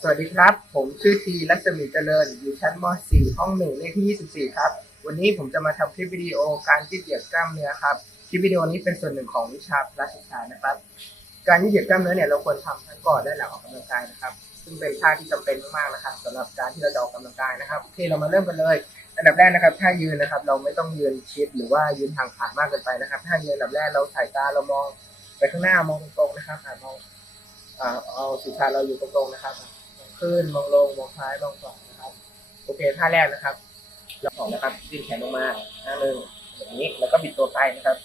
สวัสดีครับ ผมชื่อทีรัศมีเจริญ อยู่ชั้นม .4 ห้องหนึ่งเลขที่ 24 ครับ วันนี้ผมจะมาทำคลิปวิดีโอการยืดเหยียดกล้ามเนื้อครับ คลิปวิดีโอนี้เป็นส่วนหนึ่งของวิชาพละศึกษานะครับ การยืดเหยียดกล้ามเนื้อเนี่ยเราควรทำทั้งก่อนและหลังออกกำลังกายนะครับ ซึ่งเป็นท่าที่จำเป็นมากๆนะครับสำหรับการที่เราจะออกกำลังกายนะครับ โอเค เรามาเริ่มกันเลย อันดับแรกนะครับท่ายืนนะครับ เราไม่ต้องยืนชิดหรือว่ายืนห่างขามากเกินไปนะครับท่ายืนอันดับแรกเราสายตาเรามองไปข้างหน้า มองตรงๆนะครับมองอ่าเอาศีรษะเราอยู่ตรงๆนะครับ ขึ้นมองลงมองซ้ายมองขวานะครับ โอเคท่าแรกนะครับเราออกนะครับยืดแขนลงมาหน้าหนึ่งแบบนี้แล้วก็บิดตัวไปนะครับ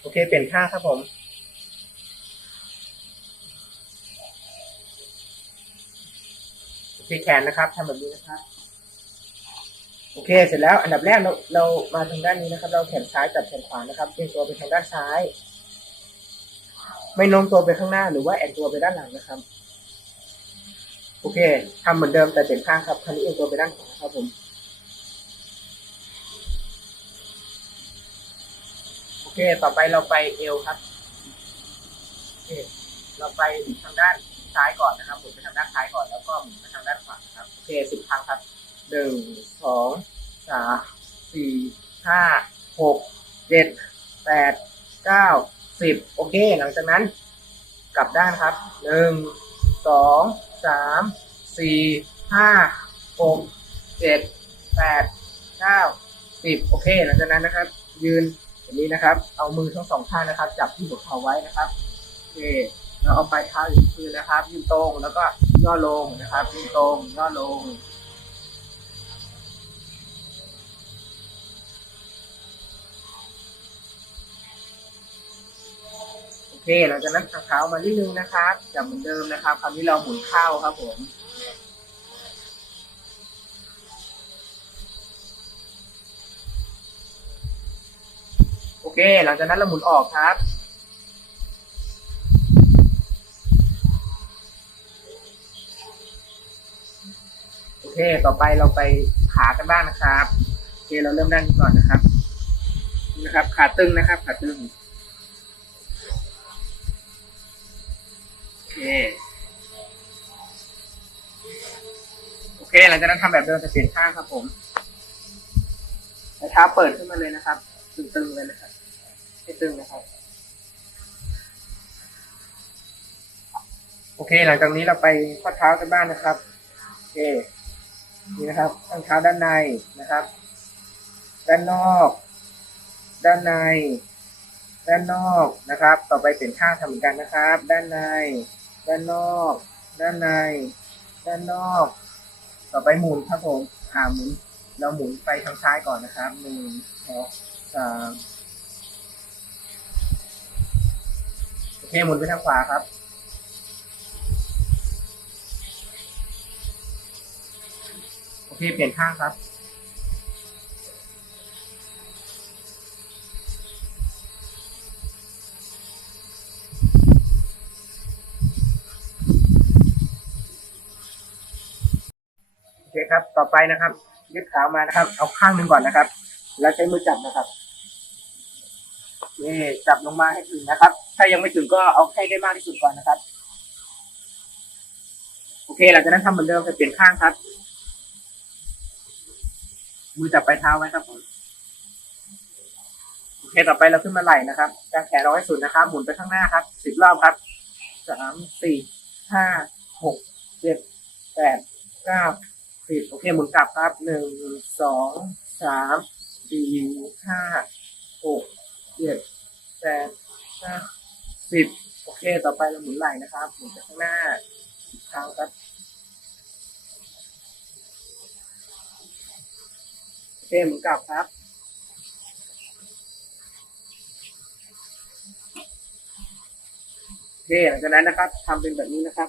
โอเคเปลี่ยนท่าครับผมโอเคแขนนะครับทำแบบนี้นะครับโอเค เสร็จแล้วอันดับแรกเราเรามาทางด้านนี้นะครับ เราแขนซ้ายจับแขนขวานะครับเอียงตัวไปทางด้านซ้าย ไม่โน้มตัวไปข้างหน้าหรือว่าแอนตัวไปด้านหลังนะครับ โอเคทำเหมือนเดิมแต่เปลี่ยนข้างครับคราวนี้เอียงตัวไปด้านขวาครับผมโอเค ต่อไปเราไปเอวครับโอเคเราไปทางด้านซ้ายก่อนนะครับหมุนไปทางด้านซ้ายก่อนแล้วก็หมุนไปทางด้านขวาครับโอเคสิบครั้งครับหนึ่งสองสามสี่ห้าหกเจ็ดแปดเก้า สิบโอเค หลังจากนั้น กลับด้านครับหนึ่งสองสามสี่ห้าหกเจ็ดแปดเก้าสิบโอเค หลังจากนั้นนะครับ ยืนแบบนี้นะครับ เอามือทั้งสองข้างนะครับ จับที่หัวเข่าไว้นะครับโอเคเราเอาปลายเท้าอยู่ที่พื้นนะครับยืนตรงแล้วก็ย่อลงนะครับยืนตรงย่อลง เคหลังจากนั้นขาเท้ามานิดนึงนะครับจับเหมือนเดิมนะครับคราวนี้เราหมุนเข้าครับผมโอเค หลังจากนั้นเราหมุนออกครับโอเค ต่อไปเราไปขากันบ้างนะครับโอเคเราเริ่มด้านนี้ก่อนนะครับนะครับ ขาตึงนะครับ ขาตึง โอเคโอเค หลังจากนั้นทำแบบเดิมแต่เปลี่ยนข้างครับผมแล้วท้าเปิดขึ้นมาเลยนะครับ ตึงๆเลยนะครับให้ตึงนะครับ โอเค หลังจากนี้เราไปข้อเท้ากันบ้างนะครับ โอเค นี่นะครับข้างเท้าด้านในนะครับ ด้านนอก ด้านใน ด้านนอกนะครับ ต่อไปเปลี่ยนข้างทำเหมือนกันนะครับ ด้านใน ด้านนอก ด้านใน ด้านนอก ต่อไปหมุนครับผมอ่าหมุน เราหมุนไปทางซ้ายก่อนนะครับหนึ่งสองสามโอเคหมุนไปทางขวาครับโอเคเปลี่ยนข้างครับ ครับ ต่อไปนะครับยืดขามานะครับ เอาข้างหนึ่งก่อนนะครับ แล้วใช้มือจับนะครับนี่จับลงมาให้ถึงนะครับ ถ้ายังไม่ถึงก็เอาให้ได้มากที่สุดก่อนนะครับ โอเคหลังจากนั้นทำเหมือนเดิมแต่เปลี่ยนข้างครับ มือจับปลายเท้าไว้ครับผมโอเคต่อไปเราขึ้นมาไหล่นะครับกางแขนเราให้สุดนะครับ หมุนไปข้างหน้าครับสิบรอบครับสามสี่ห้าหกเจ็ดแปดเก้า สิบโอเคหมุนกลับครับหนึ่งสองสามสี่ห้าหกเจ็ดแปดเก้าสิบโอเค ต่อไปเราหมุนไหล่นะครับหมุนไปข้างหน้าสิบครั้งครับโอเคหมุนกลับครับโอเคหลังจากนั้นนะครับทำเป็นแบบนี้นะครับ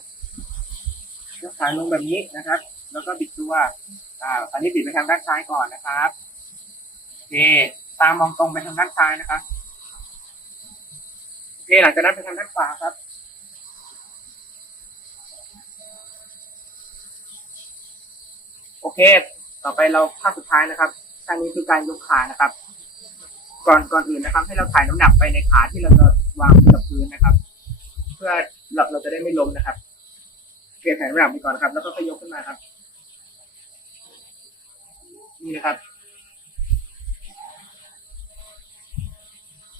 ยกขาลงแบบนี้นะครับ แล้วก็บิดตัวอ่าอันนี้บิดไปทางด้านซ้ายก่อนนะครับโอเคตามมองตรงไปทางด้านซ้ายนะครับโอเคหลังจากนั้นไปทางด้านขวาครับโอเค ต่อไปเราภาพสุดท้ายนะครับท่านี้คือการยกขานะครับ ก่อนก่อนอื่นนะครับ ให้เราถ่ายน้ำหนักไปในขาที่เราจะวางบนกับพื้นนะครับ เพื่อเราเราจะได้ไม่ล้มนะครับเปลี่ยนแผนระดับไปก่อนนะครับ แล้วก็ค่อยยกขึ้นมาครับ นี่นะครับ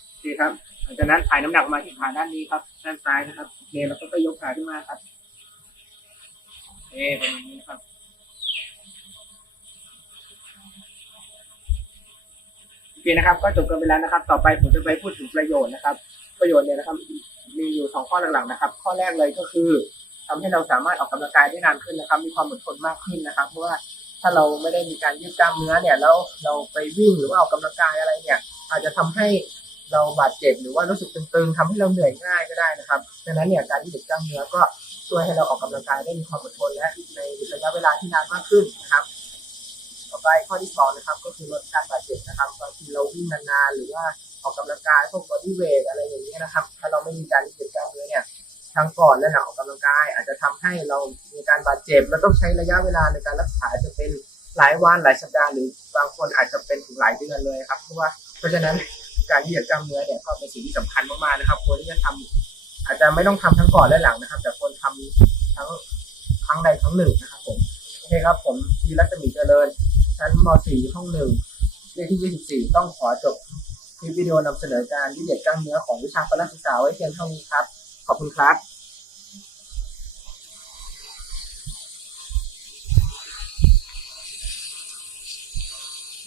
โอเครับหลังจากนั้นถ่ายน้ำหนักมาที่ขาด้านนี้ครับ ด้านซ้ายนะครับโอเคแล้วก็ค่อยกขาขึ้นมาครับโอเคเป็นอย่างนี้นครับโอเคนะครับ ก็จบกันไปแล้วนะครับ ต่อไปผมจะไปพูดถึงประโยชน์นะครับ ประโยชน์เนี่ยนะครับ มีอยู่สองข้อหลักๆนะครับ ข้อแรกเลยก็คือทำให้เราสามารถออกกำลังกายได้นานขึ้นนะครับ มีความอดทนมากขึ้นนะครับ เพราะว่า ถ้าเราไม่ได้มีการยืดกล้ามเนื้อเนี่ยแล้วเราไปวิ่งหรือว่าออกกำลังกายอะไรเนี่ย อาจจะทำให้เราบาดเจ็บหรือว่ารู้สึกตึงๆทำให้เราเหนื่อยง่ายก็ได้นะครับดังนั้นเนี่ยการยืดกล้ามเนื้อก็ช่วยให้เราออกกำลังกายได้มีความอดทนและในระยะเวลาที่นานมากขึ้นนะครับต่อไปข้อที่สองนะครับ ก็คือลดการบาดเจ็บนะครับบางทีเราวิ่งนานๆหรือว่าออกกำลังกายพวกบอดี้เวทอะไรอย่างเงี้ยนะครับ ถ้าเราไม่มีการยืดกล้ามเนื้อเนี่ย ทั้งก่อนและหลังออกกำลังกาย อาจจะทำให้เรามีการบาดเจ็บและต้องใช้ระยะเวลาในการรักษาจะเป็นหลายวันหลายสัปดาห์หรือบางคนอาจจะเป็นถึงหลายเดือนเลยครับเพราะว่าเพราะฉะนั้นการยืดกล้ามเนื้อเนี่ยก็เป็นสิ่งที่สำคัญมากๆนะครับควรที่จะทำอาจจะไม่ต้องทำทั้งก่อนและหลังนะครับ แต่ควรทำทั้งครั้งใดครั้งหนึ่งนะครับผมโอเคครับ ผมทีรัศมีเจริญชั้นม .4 ห้องหนึ่งเลขที่ 24 ต้องขอจบคลิปวิดีโอนำเสนอการยืดเหยียดกล้ามเนื้อของวิชาพละศึกษาไว้เพียงเท่านี้ครับ ขอบคุณครับ